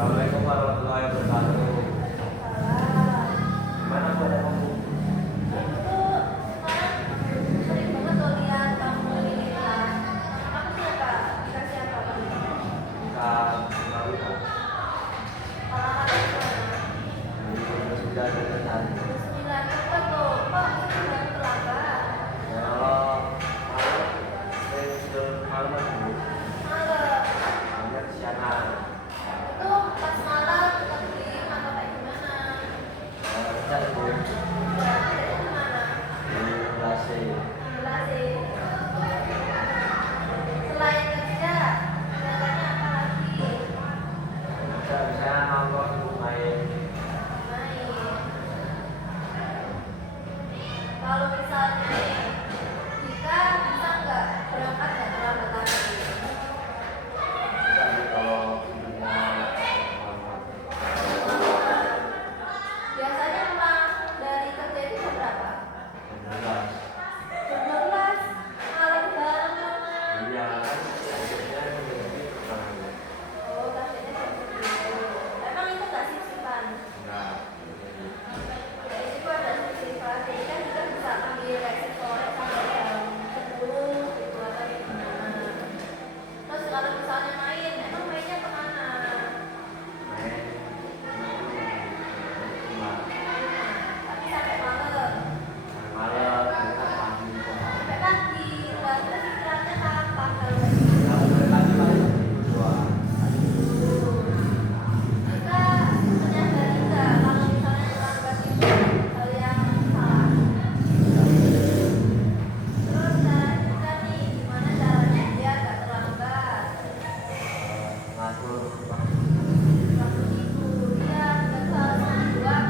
Assalamualaikum warahmatullahi wabarakatuh. Gimana keadaan kamu? Bisa tahu kan? Sudah selesai. Ya Allah, malam sudah malam dulu. Hanya kesiangan. Tidak bu. Di Belasi. Selain kerja, kegiatannya apa lagi? Bisa nonton main. Kalau misalnya nih, Dika bisa nggak berangkat nggak terlambat lagi? Bisa nih kalau punya malam. Biasanya pulang dari kerja itu jam berapa? Jelas. Jam 12 malam banget. Iya kan, akhirnya menjadi pertanyaan. Oh, targetnya jam 10. Emang itu nggak sip-sipan? Enggak. Ya itu gua ada sip-sipan. Jadi kan kita bisa ambil kayak sore sampai jam 10 gitu atau gimana. Terus kalau misalnya main, emang mainnya kemana? Main. Tapi sampai malam. Malam kita pagi kok. Sampai pagi. Lah terus istirahatnya kapan kalau Kalau dari pagi paling berdua. kita menyadari nggak kalau misalnya terlambat itu hal yang salah. Terus cara kita nih gimana caranya biar nggak terlambat. Ngatur Waktu itu dia kita harus membuat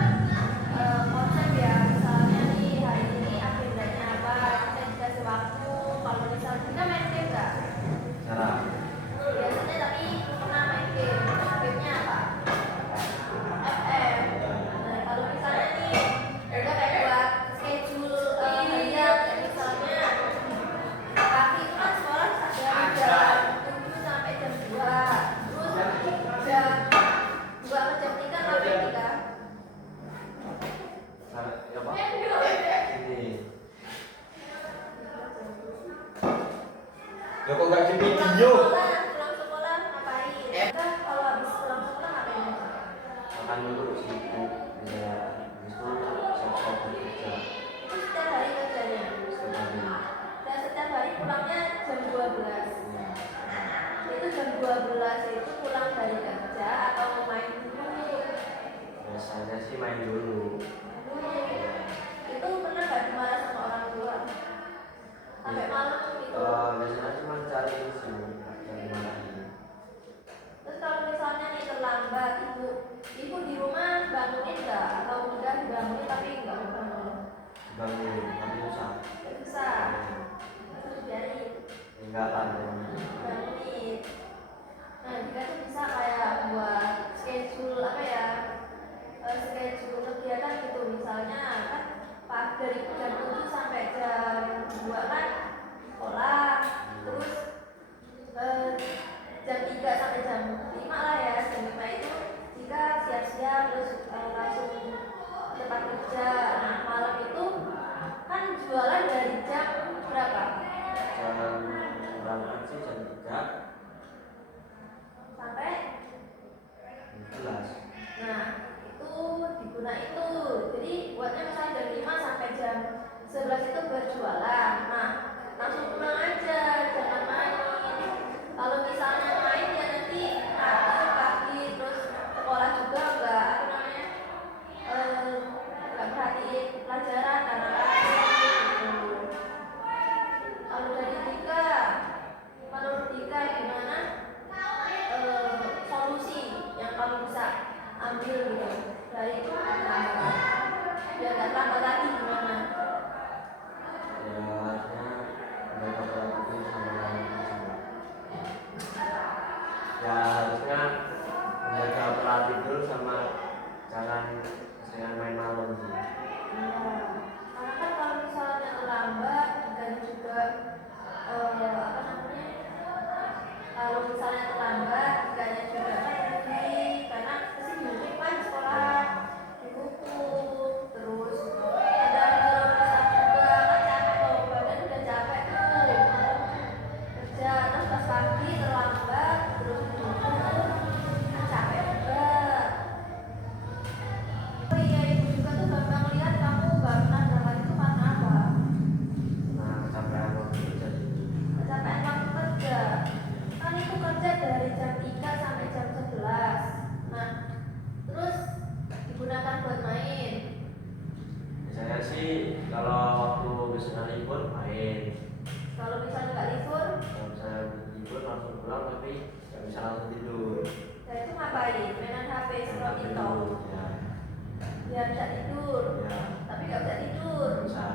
konsep ya. Misalnya nih hari ini agendanya apa, kita dikasih waktu. Kalau misalnya kita main game nggak? cara Biasanya tapi pernah main game. Gamenya apa? FM. Nah, kalau misalnya nih udah kayak buat schedule harian kayak misalnya pagi itu kan sekolah dari jam 7 sampai jam 2. Terus jam 2 ke jam 3 ngapain kita? cara ya pak ini ya kok nggak di video Pulang sekolah ngapain? Kita kalau habis pulang sekolah ngapain aja? makan dulu sibuk ya itu siap-siap bekerja Itu setiap hari kerjanya. setiap hari Dan setiap hari pulangnya jam 12. ya. Itu jam 12 itu pulang dari kerja atau main dulu? Biasanya sih main dulu Itu pernah gak dimarah sama orang tua? Sampai malam gitu. biasanya cuma cari sih cari mana ini Terus kalau misalnya nih terlambat, ibu di rumah bangunin gak? Atau udah dibangunin tapi nggak mau bangun? bangun tapi susah Gak bisa. Terus biarin tinggalan bangunin. Nah, kita tuh bisa kayak buat schedule apa ya? Schedule kegiatan gitu. Misalnya kan dari jam 7 sampai jam 2 kan sekolah. Terus jam 3 sampai jam 5 lah ya. Jam 5 itu jika siap-siap terus langsung tempat kerja. Nah, malam itu kan jualan dari jam berapa? jam berangkat sih jam 3 Sampai 11 nah, itu diguna itu. Jadi buatnya misalnya jam 5 sampai jam 11 itu berjualan. Nah, langsung pulang aja, jangan main. Kalau misalnya main ya nanti pagi terus sekolah juga enggak apa namanya? Enggak perhatiin pelajaran karena gitu. Kalau dari Dika, menurut Dika gimana solusi yang kamu bisa ambil gitu dari terlambat? Biar nggak terlambat lagi gimana? ya harusnya mereka perhatiin sama orang tua ya harusnya menjaga pola tidur sama jangan sering main malam sih Iya. Karena kan kalau misalnya terlambat dan juga apa namanya? Kalau misalnya terlambat, juga kan rugi karena tapi nggak bisa langsung tidur. Nah itu ngapain? Mainan HP, scroll TikTok. Ya, Biar bisa tidur. ya, Tapi nggak bisa tidur. nggak bisa.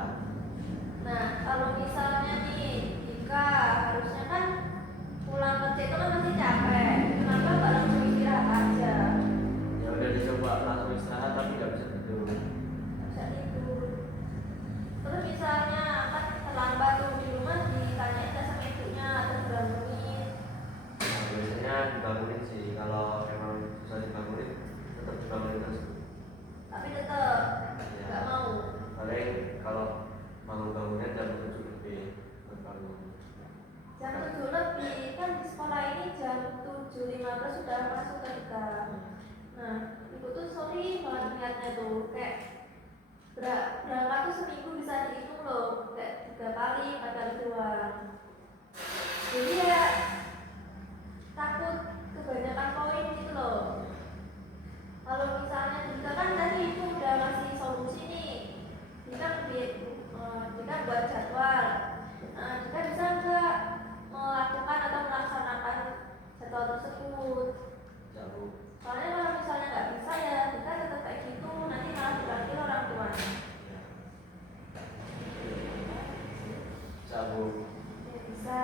Nah kalau misalnya nih Dika harusnya kan pulang kerja itu kan masih capek. Kenapa nggak langsung istirahat aja? Ya udah dicoba langsung istirahat tapi nggak bisa tidur. Nggak bisa tidur. Terus misalnya kan terlambat tuh di rumah ditanyain nggak sama ibunya atau dibangunin. Nah, biasanya dibangunin sih, kalau memang susah dibangunin tetap dibangunin terus. Tapi tetap Ya, nggak mau. paling kalau bangun-bangunnya jam 7 lebih bangun. Jam 7 lebih kan di sekolah ini jam 7.15 sudah masuk ke kita. Nah ibu tuh sorry banget niatnya tuh kayak berangkat tuh seminggu bisa dihitung loh kayak 3 kali 4 kali doang. Jadi ya takut kebanyakan poin gitu loh. Kalau misalnya Dika kan tadi ibu udah ngasih solusi nih, Dika buat jadwal. Nah, Dika bisa nggak melakukan atau melaksanakan jadwal tersebut? Jauh. Soalnya kalau misalnya nggak bisa ya Dika tetap kayak gitu, nanti malah dipanggil orang tuanya. Ya. Jauh. Ya, bisa.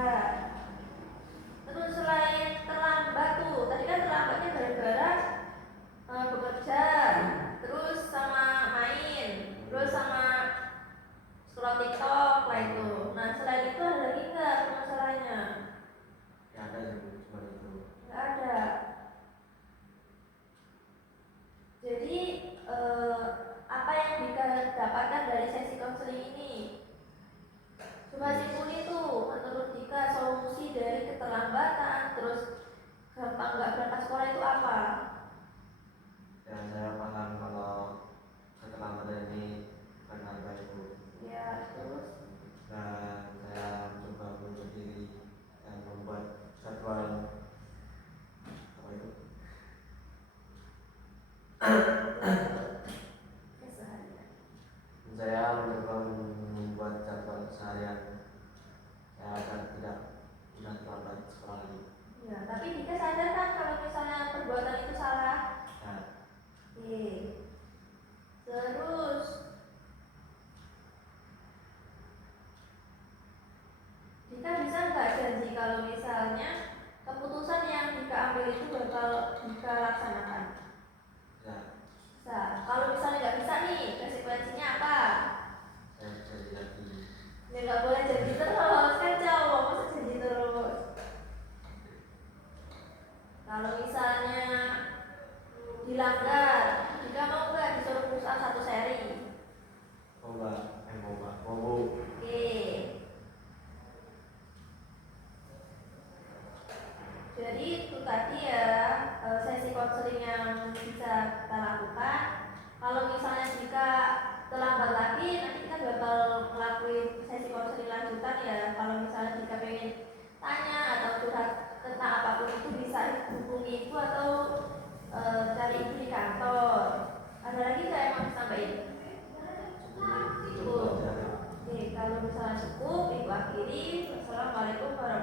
Terus selain terlambat tuh, tadi kan terlambatnya gara-gara bekerja, terus sama main, terus sama scroll TikTok lah itu. Nah selain itu ada lagi nggak masalahnya? Ya ada sih, cuma itu. Nggak ada. Jadi apa yang Dika dapatkan dari sesi konseling ini? Coba simpulin tuh menurut Dika solusi dari keterlambatan, terus gampang nggak berangkat sekolah itu apa? Ya saya paham kalau keterlambatan ini bukan hal baik. Ya terus Dan saya mencoba untuk diri dan membuat jadwal apa itu keseharian. saya mencoba membuat jadwal keseharian saya agar tidak mudah terlambat sekolah lagi. Ya tapi Dika sadar kan kalau misalnya perbuatan itu salah. Ya, Oke. Terus Dika bisa nggak janji kalau misalnya keputusan yang Dika ambil itu bakal Dika laksanakan? ya, Bisa. Kalau misalnya nggak bisa nih, konsekuensinya apa? saya bisa jadi. Ya nggak boleh janji terus, kan cowok masa janji terus. Kalau misalnya dilanggar, Dika mau nggak disuruh perusahaan 1 seri? Oh mbak, mau mbak, mau. Oke. Jadi itu tadi ya sesi konseling yang bisa kita lakukan. Kalau misalnya jika terlambat lagi, nanti kita bakal ngelakuin sesi konseling lanjutan ya. Kalau misalnya jika pengen tanya atau curhat tentang apapun itu bisa hubungi ibu atau cari ibu di kantor. Ada lagi nggak yang mau disampaikan? Cukup aja. Oke, kalau misalnya cukup, ibu akhiri. Wassalamualaikum warahmatullahi wabarakatuh.